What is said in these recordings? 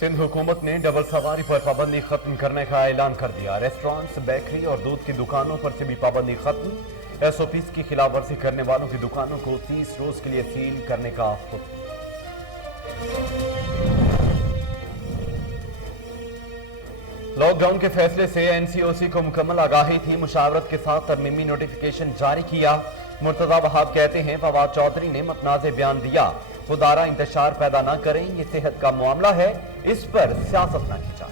सिंध हुकूमत ने डबल सवारी पर पाबंदी खत्म करने का ऐलान कर दिया। रेस्टोरेंट्स, बेकरी और दूध की दुकानों पर से भी पाबंदी खत्म। एसओपीज की खिलाफ वर्जी करने वालों की दुकानों को 30 रोज के लिए सील करने का हुक्म। लॉकडाउन के फैसले से एनसीओसी को मुकम्मल आगाही थी। मुशावरत के साथ तरमीमी नोटिफिकेशन जारी किया। मुर्तजा वहाब कहते हैं फवाद चौधरी ने मतनाज़े बयान दिया। खुदारा इंतशार पैदा ना करें, ये सेहत का मामला है, इस पर सियासत ना की जाए।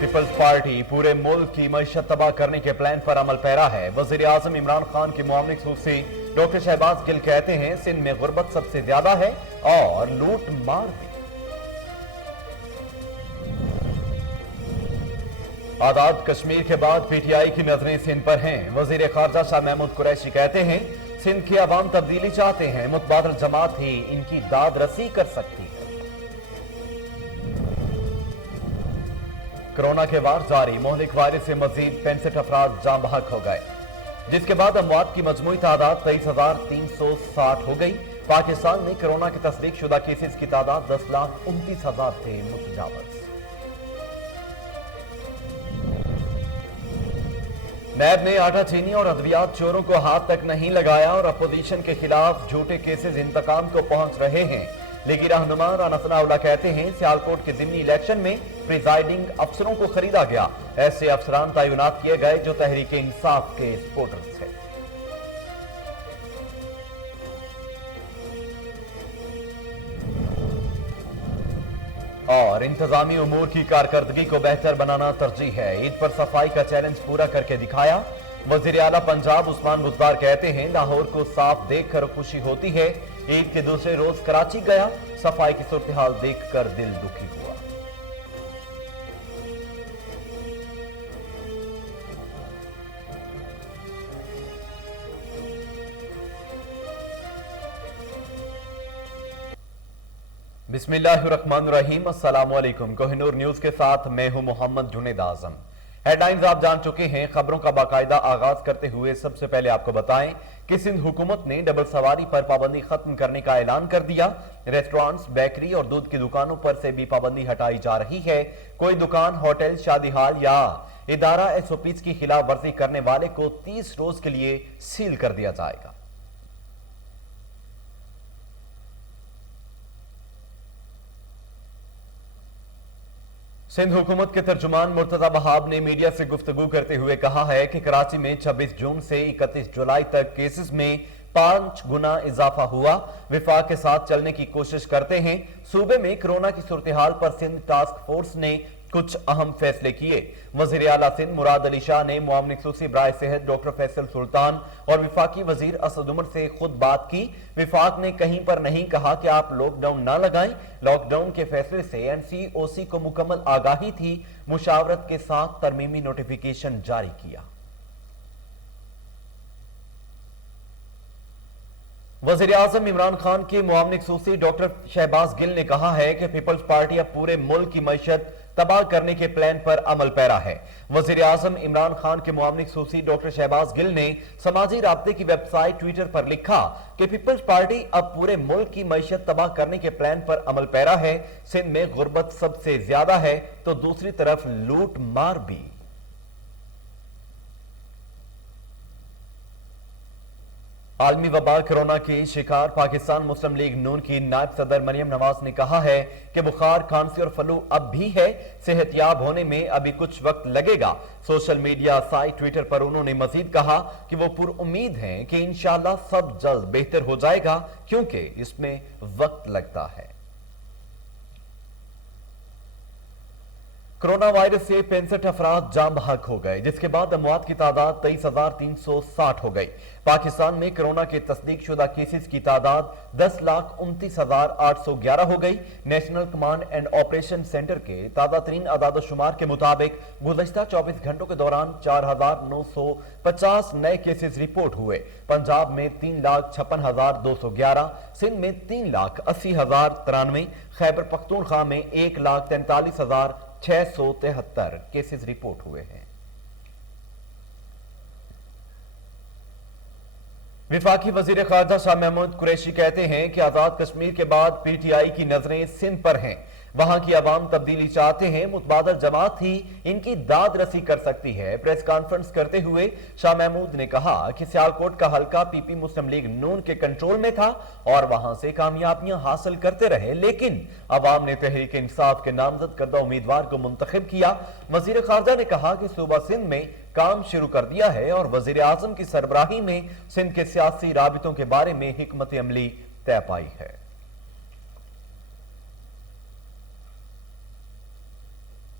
पीपल्स पार्टी पूरे मुल्क की मईशत तबाह करने के प्लान पर अमल पैरा है। वज़ीर आज़म इमरान खान के मुआविन खसूसी डॉक्टर शहबाज गिल कहते हैं सिंध में गुर्बत सबसे ज्यादा है और लूट मार भी। आजाद कश्मीर के बाद पीटीआई की नजरें सिंध पर हैं। वजीर खारजा शाह महमूद कुरैशी कहते हैं सिंध की आवाम तब्दीली चाहते हैं, मुतबादल जमात ही इनकी दाद रसी कर सकती है। कोरोना के वार जारी, मोहलिक वायरस से मजीद 65 अफराद जान बहक हो गए, जिसके बाद अमवात की मजमूई तादाद 23,360 हो गई। पाकिस्तान में कोरोना के तस्दीक शुदा केसेस की तादाद 10,29,000 थे मुतजावज। नैब ने आटा चीनी और अद्वियात चोरों को हाथ तक नहीं लगाया और अपोजिशन के खिलाफ झूठे केसेस इंतकाम को पहुंच रहे हैं। लीगी रहनुमा राना सनाउल्लाह कहते हैं सियालकोट के जिमनी इलेक्शन में प्रिजाइडिंग अफसरों को खरीदा गया। ऐसे अफसरान तैनात किए गए जो तहरीक इंसाफ के सपोर्टर्स थे। और इंतजामी उमूर की कारकर्दगी को बेहतर बनाना तरजीह है। ईद पर सफाई का चैलेंज पूरा करके दिखाया। वजीर आला पंजाब उस्मान बुज़दार कहते हैं लाहौर को साफ देखकर खुशी होती है। ईद के दूसरे रोज कराची गया, सफाई की सूरत हाल देखकर दिल दुखी हुआ। बिस्मिल्लाहिर्रहमानिर्रहीम, अस्सलामु अलैकुम। कोहिनूर न्यूज के साथ मैं हूं मोहम्मद जुनेद आजम। हेडलाइंस आप जान चुके हैं। खबरों का बाकायदा आगाज करते हुए सबसे पहले आपको बताएं कि सिंध हुकूमत ने डबल सवारी पर पाबंदी खत्म करने का ऐलान कर दिया। रेस्टोरेंट्स, बेकरी और दूध की दुकानों पर से भी पाबंदी हटाई जा रही है। कोई दुकान, होटल, शादी हाल या इदारा एसओपीज की खिलाफ वर्जी करने वाले को 30 रोज के लिए सील कर दिया जाएगा। सिंध हुकूमत के तर्जुमान मुर्तजा वहाब ने मीडिया से गुफ्तगू करते हुए कहा है कि कराची में 26 जून से 31 जुलाई तक केसेस में 5 गुना इजाफा हुआ। विफाक के साथ चलने की कोशिश करते हैं। सूबे में कोरोना की सूरत हाल पर सिंध टास्क फोर्स ने कुछ अहम फैसले किए। वजीर आला सिंध मुराद अली शाह ने मुआविन खसूसी बराए सेहत डॉक्टर फैसल सुल्तान और विफाकी वजीर असद उमर से खुद बात की। विफाक ने कहीं पर नहीं कहा कि आप लॉकडाउन ना लगाएं। लॉकडाउन के फैसले से एनसीओसी को मुकम्मल आगाही थी। मुशावरत के साथ तरमीमी नोटिफिकेशन जारी किया। वज़ीर आज़म इमरान खान के मुआविन खसूसी डॉक्टर शहबाज गिल ने कहा है कि पीपल्स पार्टी अब पूरे मुल्क की मईशत तबाह करने के प्लान पर अमल पैरा है। वज़ीर आज़म इमरान खान के मुआविन खसूसी डॉक्टर शहबाज गिल ने समाजी राब्ते की वेबसाइट ट्विटर पर लिखा कि पीपल्स पार्टी अब पूरे मुल्क की मईशत तबाह करने के प्लान पर अमल पैरा है। सिंध में गुर्बत सबसे ज्यादा है तो दूसरी तरफ लूट मार भी। आलमी वबा कोरोना के शिकार पाकिस्तान मुस्लिम लीग नून की नायब सदर मरियम नवाज ने कहा है कि बुखार, खांसी और फ्लू अब भी है, सेहतयाब होने में अभी कुछ वक्त लगेगा। सोशल मीडिया साइट ट्विटर पर उन्होंने मजीद कहा कि वो पुरुम्मीद हैं कि इंशाअल्लाह सब जल्द बेहतर हो जाएगा क्योंकि इसमें वक्त लगता है। कोरोना वायरस से 65 अफराद जान बहक हो गए, जिसके बाद अमवात की तादाद 23,360 हो गई। पाकिस्तान में कोरोना के तस्दीक शुदा केसेस की तादाद 10,29,811 हो गई। National command and operation centre के ताज़ा तरीन आदाद-ओ-शुमार के मुताबिक गुज़श्ता 24 घंटों के दौरान 4,950 नए केसेस रिपोर्ट हुए। पंजाब में 3,56,211, सिंध में 3,80,093, खैबर पख्तूनख्वा में 1,43,673 केसेस रिपोर्ट हुए हैं। विफाकी वजीर खारजा शाह महमूद कुरैशी कहते हैं कि आजाद कश्मीर के बाद पीटीआई की नजरें सिंध पर हैं। वहां की आवाम तब्दीली चाहते हैं, मुतबादल जमात ही इनकी दाद रसी कर सकती है। प्रेस कॉन्फ्रेंस करते हुए शाह महमूद ने कहा कि सियालकोट का हल्का पीपी मुस्लिम लीग नून के कंट्रोल में था और वहां से कामयाबियां हासिल करते रहे, लेकिन अवाम ने तहरीक इंसाफ के नामजद करदा उम्मीदवार को मुंतखब किया। वजीर खारजा ने कहा कि सूबा सिंध में काम शुरू कर दिया है और वजीर आजम की सरबराही में सिंध के सियासी राबितों के बारे में हिकमत अमली तय पाई है।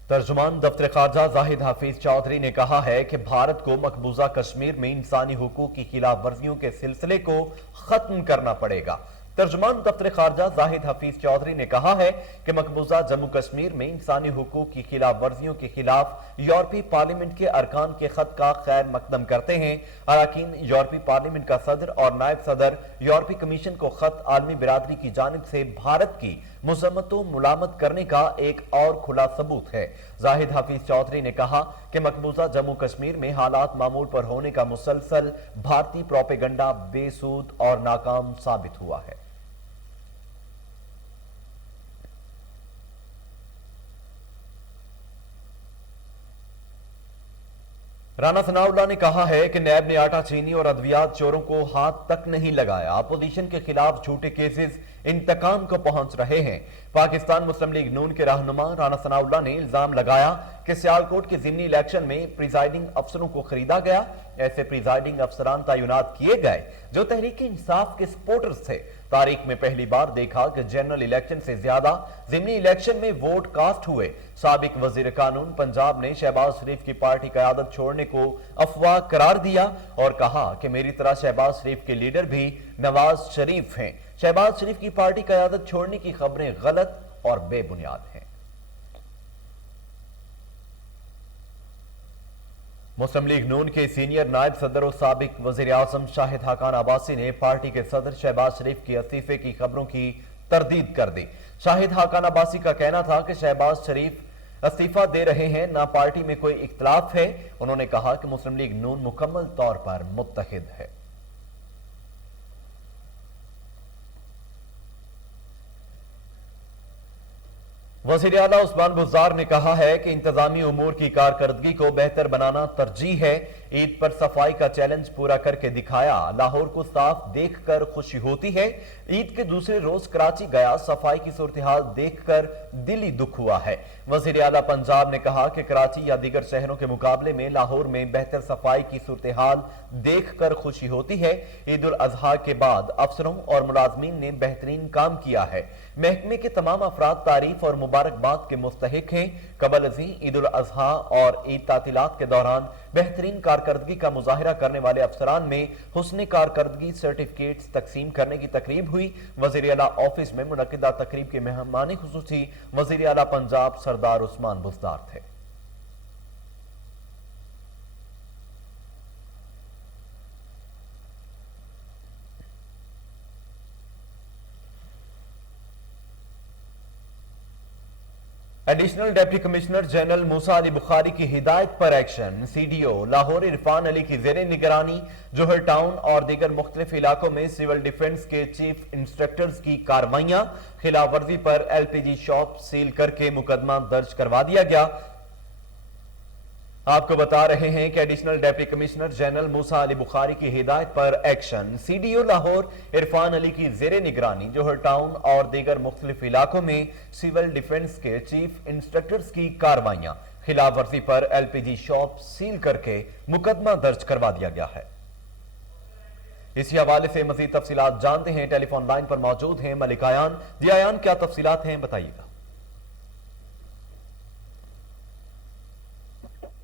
तर्जुमान दफ्तर खारजा जाहिद हाफिज चौधरी ने कहा है कि भारत को मकबूजा कश्मीर में इंसानी हुकूक की खिलाफ वर्जियों के सिलसिले को खत्म करना पड़ेगा। तर्जुमान दफ्तर खारजा जाहिद हफीज चौधरी ने कहा है कि मकबूजा जम्मू कश्मीर में इंसानी हुकूक की खिलाफ वर्जियों के खिलाफ यूरोपीय पार्लियामेंट के अरकान के खत का खैर मकदम करते हैं। अरकान यूरोपीय पार्लियामेंट का सदर और नायब सदर यूरोपीय कमीशन को खत आलमी बिरादरी की जानिब से भारत की मुजम्मत मुलामत करने का एक और खुला सबूत है। जाहिद हफीज चौधरी ने कहा कि मकबूजा जम्मू कश्मीर में हालात मामूल पर होने का मुसलसल भारतीय प्रोपेगंडा बेसूद और नाकाम साबित हुआ है। राना सनाउल्लाह ने कहा है कि नैब ने आटा चीनी और अद्वियात चोरों को हाथ तक नहीं लगाया। अपोजिशन के खिलाफ झूठे केसेस इंतकाम को पहुंच रहे हैं। पाकिस्तान मुस्लिम लीग नून के रहनुमा राना सनाउल्लाह ने इल्जाम लगाया कि सियालकोट के ज़िमनी इलेक्शन में प्रिजाइडिंग अफसरों को खरीदा गया। ऐसे प्रिजाइडिंग अफसरान तैनात किए गए जो तहरीक इंसाफ के सपोर्टर्स थे। तारीख में पहली बार देखा कि जनरल इलेक्शन से ज्यादा ज़िमनी इलेक्शन में वोट कास्ट हुए। साबिक वजीर कानून पंजाब ने शहबाज शरीफ की पार्टी क़यादत छोड़ने को अफवाह करार दिया और कहा कि मेरी तरह शहबाज शरीफ के लीडर भी नवाज शरीफ हैं। शहबाज शरीफ की पार्टी क़यादत छोड़ने की खबरें गलत और बेबुनियाद हैं। मुस्लिम लीग नून के सीनियर नायब सदर और साबिक वजीर आजम शाहिद हाकान अब्बासी ने पार्टी के सदर शहबाज शरीफ के इस्तीफे की खबरों की तरदीद कर दी। शाहिद हाकान अब्बासी का कहना था कि शहबाज शरीफ इस्तीफा दे रहे हैं, ना पार्टी में कोई इख्तलाफ है। उन्होंने कहा कि मुस्लिम लीग नून मुकम्मल तौर पर मुत्तहिद है। वज़ीर आला उस्मान बुज़दार ने कहा है कि इंतजामी उमूर की कारकर्दगी को बेहतर बनाना तरजीह है। ईद पर सफाई का चैलेंज पूरा करके दिखाया। लाहौर को साफ देखकर खुशी होती है। ईद के दूसरे रोज कराची गया, सफाई की सूरत-ए-हाल देखकर दिली दुख हुआ है। वज़ीर आला पंजाब ने कहा कि कराची या दीगर शहरों के मुकाबले में लाहौर में बेहतर सफाई की सूरत-ए-हाल देखकर खुशी होती है। ईद उल अजहा के बाद अफसरों और मुलाजमीन ने बेहतरीन काम किया है। महकमे के तमाम अफराद तारीफ और मुबारकबाद के मुस्तहिक हैं। कबल अज़ी ईद उल अजहा और ईद तातीलात के दौरान बेहतरीन कारकर्दगी का मुजाहिरा करने वाले अफसरान में हुस्न कारकर्दगी सर्टिफिकेट्स तकसीम करने की तकरीब हुई। वज़ीर आला ऑफिस में मुनक्किदा तकरीब के मेहमान खुसूसी वज़ीर आला पंजाब सरदार उस्मान बुज़दार थे। एडिशनल डिप्टी कमिश्नर जनरल मूसा अली बुखारी की हिदायत पर एक्शन। सीडीओ लाहौर इरफान अली की जेर निगरानी जोहर टाउन और दीगर मुख्तलिफ इलाकों में सिविल डिफेंस के चीफ इंस्ट्रक्टर्स की कार्रवाइयां। खिलाफ वर्जी पर एलपीजी शॉप सील करके मुकदमा दर्ज करवा दिया गया। आपको बता रहे हैं कि एडिशनल डिप्टी कमिश्नर जनरल मूसा अली बुखारी की हिदायत पर एक्शन। सीडीओ लाहौर इरफान अली की जेर निगरानी जोहर टाउन और दीगर मुख्तलिफ इलाकों में सिविल डिफेंस के चीफ इंस्ट्रक्टर्स की कार्रवाइयां। खिलाफ वर्जी पर एलपीजी शॉप सील करके मुकदमा दर्ज करवा दिया गया है। इसी हवाले से मजीद तफसीलात जानते हैं। टेलीफोन लाइन पर मौजूद हैं मलिक आयान। जी आयान, क्या तफसीलात हैं, बताइएगा।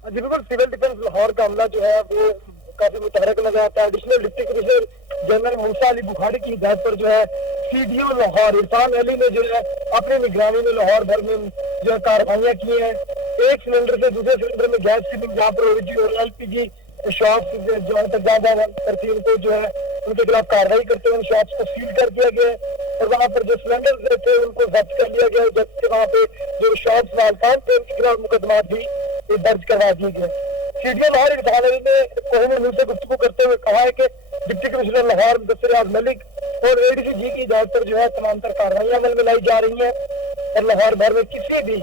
जी बिल्कुल, सिविल डिफेंस लाहौर का हमला जो है वो काफी मुतहरक नजर आता है। एडिशनल डिप्टी कमिश्नर जनरल मूसा अली बुखारी की हिदायत पर जो है सीडीओ लाहौर इरफान अली ने जो है अपनी निगरानी में लाहौर भर में जो है कार्रवाइयां की हैं। एक सिलेंडर से दूसरे सिलेंडर में गैस फिलिंग जहाँ पर हो रही थी और एलपीजी शॉप्स जो है तक करती उनको जो है उनके खिलाफ कार्रवाई करते हुए शॉप्स को सील कर दिया गया और वहाँ पर जो सिलेंडर थे उनको जब्त कर लिया गया, जबकि वहाँ पे जो शॉप्स मालकान थे उनके खिलाफ मुकदमा भी दर्ज करवा दिए गए। सीडीओ लाहौर इरफान अली ने कौमी न्यूज़ से गुफ्तगू करते हुए कहा है कि डिप्टी कमिश्नर लाहौर मुदस्सिर मलिक और एडीसी जी की हिदायत पर जो है तमाम तर कार्रवाइयां अमल में लाई जा रही हैं। اور لاہور بھر میں کسی بھی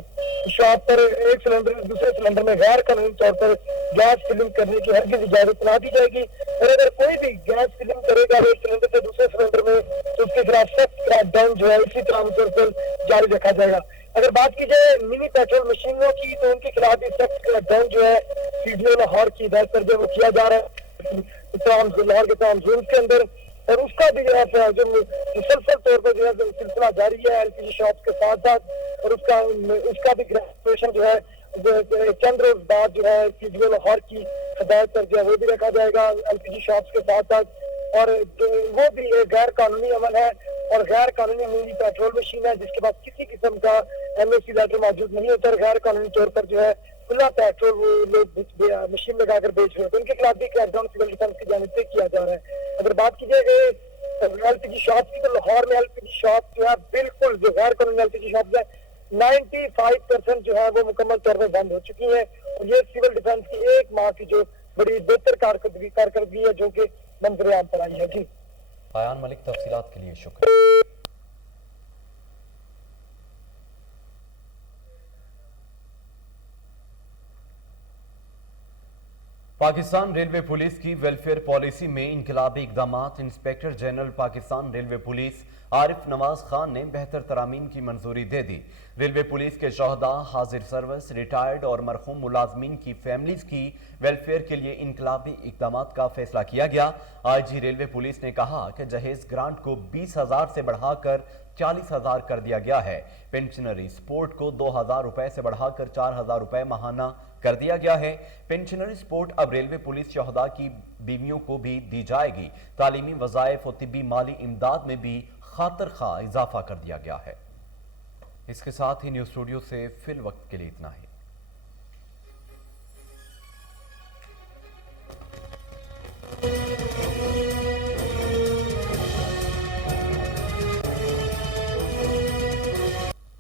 شاپ پر ایک سلنڈر دوسرے سلنڈر میں غیر قانونی طور پر گیس فلنگ کرنے کی ہرگز اجازت نہ دی جائے گی، اور اگر کوئی بھی گیس فلنگ کرے گا ایک سلنڈر سے دوسرے سلنڈر میں تو اس کے خلاف سخت کریک ڈاؤن جو ہے اسی طرح مسلسل جاری رکھا جائے گا۔ اگر بات کی جائے منی پیٹرول مشینوں کی تو ان کے خلاف بھی سخت کریک ڈاؤن جو ہے CDO لاہور کی ہدایت پر جو کیا جا رہا ہے لاہور کے تمام زونز کے اندر، اور اس کا بھی جو ہے جو مسلسل طور پر جو ہے سلسلہ جاری ہے LPG شاپس کے ساتھ ساتھ، اور اس کا بھی گریجویشن جو ہے چند روز بعد جو ہے CDO لاہور کی ہدایت پر جو ہے وہ بھی رکھا جائے گا LPG شاپس کے ساتھ ساتھ، اور وہ بھی ایک غیر قانونی عمل ہے اور غیر قانونی منی پیٹرول مشین ہے جس کے پاس کسی قسم کا MAC لیٹر موجود نہیں ہوتا، اور غیر قانونی طور پر جو ہے کھلا پیٹرول وہ لوگ مشین لگا کر بیچ رہے ہیں، تو ان کے خلاف بھی کریک ڈاؤن سول ڈیفنس کی جانب سے کیا جا رہا ہے۔ اگر بات کی جائے LPG شاپ کی تو لاہور میں LPG شاپ جو ہے بالکل جو غیر قانونی LPG شاپ ہے 95% جو ہے وہ مکمل طور پر بند ہو چکی ہیں، اور یہ سول ڈیفنس کی ایک ماہ کی جو بڑی بہتر کارکردگی ہے جو کہ منظر عام پر آئی ہے۔ جی آیان ملک، تفصیلات کے لیے شکریہ۔ پاکستان ریلوے پولیس کی ویلفیئر پالیسی میں انقلابی اقدامات۔ Inspector general Pakistan railway police Arif Nawaz Khan نے بہتر ترامیم کی منظوری دے دی۔ ریلوے پولیس کے شہداء، حاضر سروس، ریٹائرڈ اور مرحوم ملازمین کی فیملیز کی ویلفیئر کے لیے انقلابی اقدامات کا فیصلہ کیا گیا۔ IG ریلوے پولیس نے کہا کہ جہیز گرانٹ کو 20,000 سے بڑھا کر 40,000 کر دیا گیا ہے۔ پینشنری سپورٹ کو 2,000 روپے سے بڑھا کر 4,000 روپے ماہانہ کر دیا گیا ہے۔ پینشنری سپورٹ اب ریلوے پولیس شہداء کی بیویوں کو بھی دی جائے گی۔ تعلیمی وظائف و طبی مالی امداد میں بھی خاطر خواہ اضافہ کر دیا گیا ہے۔ اس کے ساتھ ہی نیوز اسٹوڈیو سے فی الوقت کے لیے اتنا ہی۔